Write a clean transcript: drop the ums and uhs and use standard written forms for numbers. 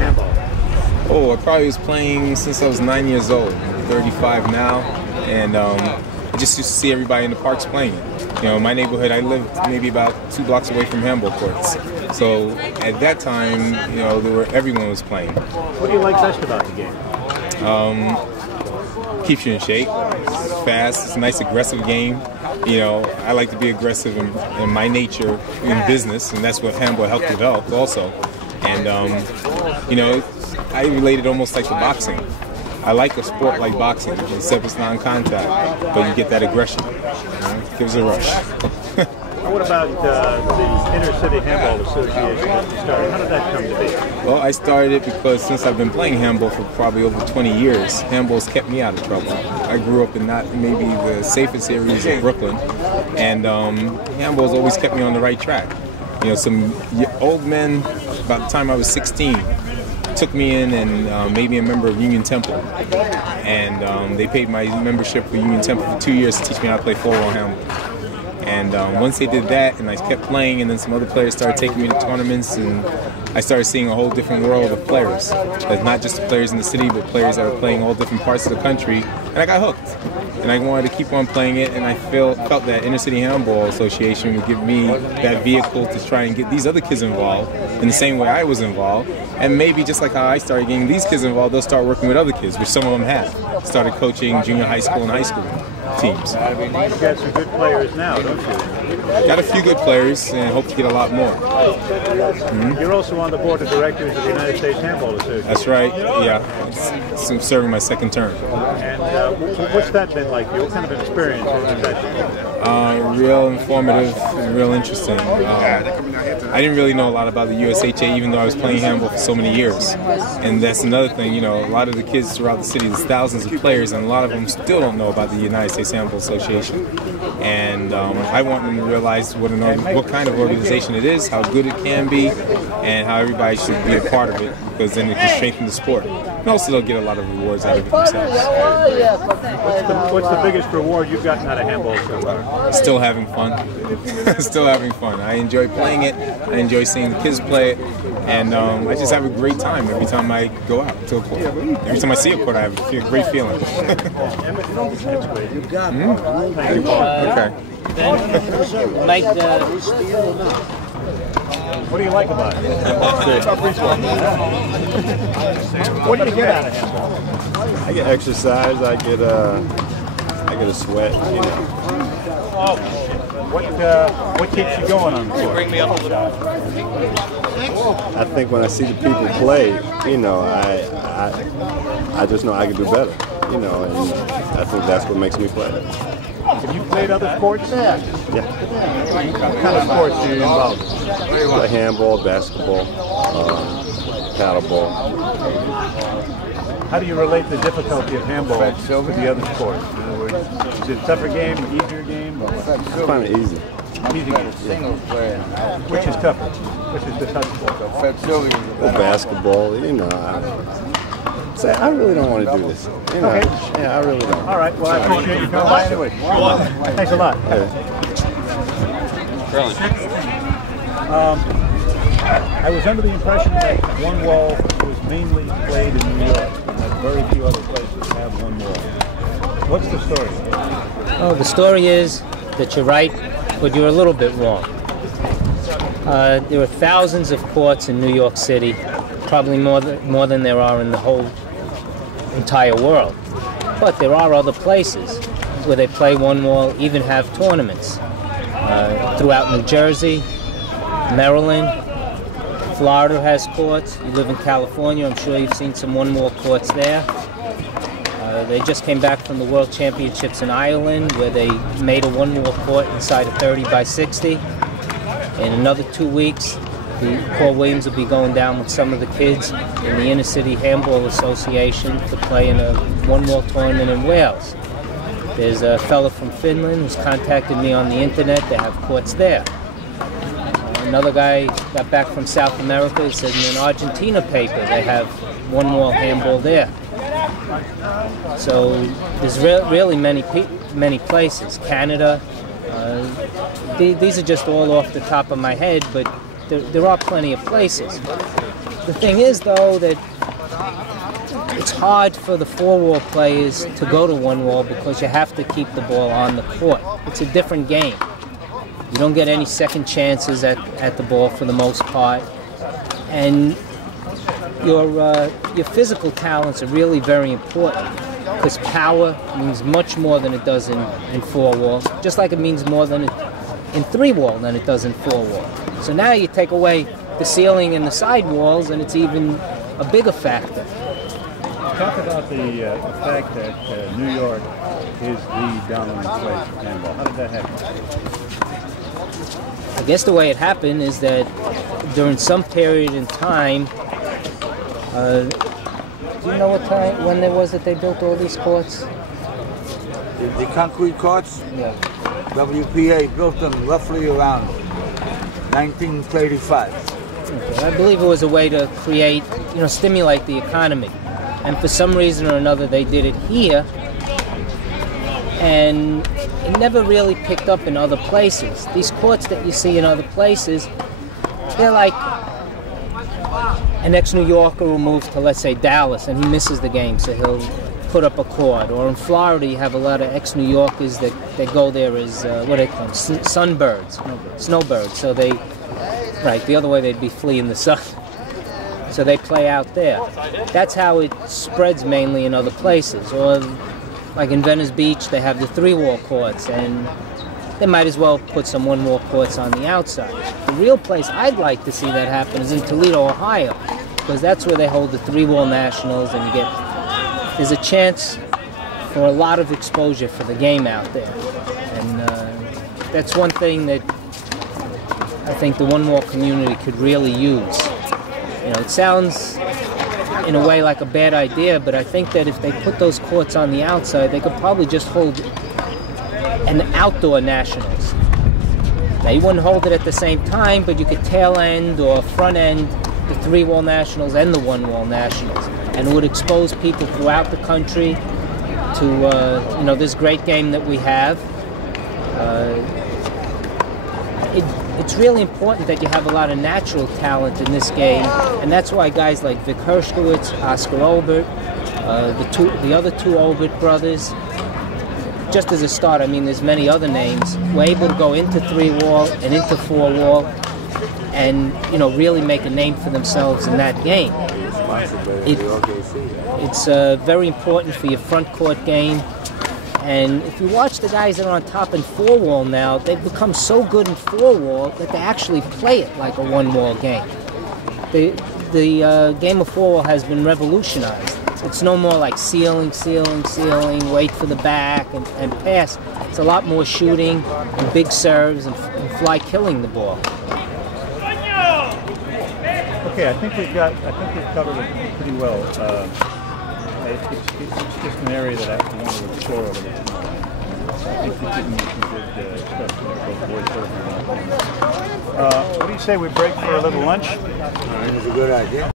handball? Oh, I probably was playing since I was 9 years old. I'm 35 now, and I just used to see everybody in the parks playing it. You know, in my neighborhood, I lived maybe about 2 blocks away from handball courts. So at that time, you know, everyone was playing. What do you like best about the game? Keeps you in shape. It's fast. It's a nice, aggressive game. You know, I like to be aggressive in my nature in business, and that's what handball helped develop also. And you know, I relate it almost like to boxing. I like a sport like boxing, except it's non-contact, but you get that aggression. You know, it gives a rush. What about the Inner City Handball Association that you started? How did that come to be? Well, I started it because since I've been playing handball for probably over 20 years, handball's kept me out of trouble. I grew up in not maybe the safest areas of Brooklyn, and handball's always kept me on the right track. You know, some old men, about the time I was 16, took me in and made me a member of Union Temple. And they paid my membership for Union Temple for 2 years to teach me how to play 4-wall handball. And once they did that, and I kept playing, and then some other players started taking me to tournaments, and I started seeing a whole different world of players. That's not just the players in the city, but players that are playing all different parts of the country. And I got hooked. And I wanted to keep on playing it, and I felt that Inner City Handball Association would give me that vehicle to try and get these other kids involved in the same way I was involved. And maybe just like how I started getting these kids involved, they'll start working with other kids, which some of them have. Started coaching junior high school and high school teams. You got some good players now, don't you? Got a few good players and hope to get a lot more. Mm-hmm. You're also on the board of directors of the United States Handball Association. That's right, yeah. I'm serving my second term. And what's that been like? What kind of experience has that been? Real informative and real interesting. I didn't really know a lot about the USHA, even though I was playing handball for so many years. And that's another thing, you know, a lot of the kids throughout the city, there's thousands of players, and a lot of them still don't know about the United States Handball Association. And I want them to realize what kind of organization it is, how good it can be, and how everybody should be a part of it, because then it can strengthen the sport. And also they'll get a lot of rewards out of it themselves. What's the biggest reward you've gotten out of handball so far? Still having fun. Still having fun. I enjoy playing it. I enjoy seeing the kids play it. And I just have a great time every time I go out to a court. Every time I see a court, I have a great feeling. You got it. Okay. Like what do you like about it? What do you get out of handball? I get exercise. I get a sweat. You know. What keeps you going on the court? bring me up a little. I think when I see the people play, you know, I just know I can do better. You know, and I think that's what makes me play. Have you played other sports? Yeah. What kind of sports are you involved in? I play handball, basketball, paddleball. How do you relate the difficulty of handball to the other sports? In other words, is it a tougher game, an easier game? I find it easy. Easy game. Which is tougher? Which is the tough sport? Well, basketball, you know. I really don't want to do this. You know, okay. Yeah, I really don't. All right. Well, I appreciate you coming by anyway. Thanks a lot. I was under the impression that one wall was mainly played in New York, and that very few other places have one wall. What's the story? Oh, the story is that you're right, but you're a little bit wrong. There are thousands of courts in New York City, probably more than there are in the whole entire world. But there are other places where they play one wall, even have tournaments. Throughout New Jersey, Maryland, Florida has courts. You live in California, I'm sure you've seen some one-wall courts there. They just came back from the World Championships in Ireland, where they made a one-wall court inside a 30 by 60. In another 2 weeks, Paul Williams will be going down with some of the kids in the Inner City Handball Association to play in a one-wall tournament in Wales. There's a fellow from Finland who's contacted me on the internet. They have courts there. Another guy got back from South America. He said in an Argentina paper they have one-wall handball there. So there's really many places. Canada. These are just all off the top of my head, but there are plenty of places. The thing is, though, that it's hard for the four-wall players to go to one wall because you have to keep the ball on the court. It's a different game. You don't get any second chances at the ball for the most part. And your physical talents are really very important because power means much more than it does in four-wall, just like it means more than in three-wall than it does in four-wall. So now you take away the ceiling and the side walls, and it's even a bigger factor. Talk about the fact that New York is the dominant place in handball. How did that happen? I guess the way it happened is that during some period in time, do you know when there was that they built all these courts? The concrete courts? Yeah. WPA built them roughly around 1935. Okay. I believe it was a way to create, stimulate the economy. And for some reason or another, they did it here, and it never really picked up in other places. These courts that you see in other places, they're like an ex-New Yorker who moves to, let's say, Dallas, and he misses the game, so he'll put up a court. Or in Florida, you have a lot of ex-New Yorkers that go there as, what do they call them, sunbirds, snowbirds. So the other way they'd be fleeing the sun. So they play out there. That's how it spreads mainly in other places. Or like in Venice Beach, they have the three-wall courts, and they might as well put some one-wall courts on the outside. The real place I'd like to see that happen is in Toledo, Ohio, because that's where they hold the three-wall nationals, and there's a chance for a lot of exposure for the game out there. And that's one thing that I think the one-wall community could really use. It sounds in a way like a bad idea, but I think that if they put those courts on the outside, they could probably just hold an outdoor nationals. Now, you wouldn't hold it at the same time, but you could tail end or front end the three-wall nationals and the one-wall nationals, and it would expose people throughout the country to this great game that we have. It's really important that you have a lot of natural talent in this game, and that's why guys like Vic Hershkowitz, Oscar Obert, the other two Obert brothers, just as a start, there's many other names, were able to go into three-wall and into four-wall and, really make a name for themselves in that game. It's very important for your front court game. And if you watch the guys that are on top in four-wall now, they've become so good in four-wall that they actually play it like a one-wall game. The game of four-wall has been revolutionized. It's no more like ceiling, wait for the back and pass. It's a lot more shooting and big serves and fly killing the ball. Okay, I think we've covered it pretty well. It's just an area that I want to explore over there. I think you've given me some good stuff there, both boys and girls. What do you say we break for a little lunch? It's a good idea.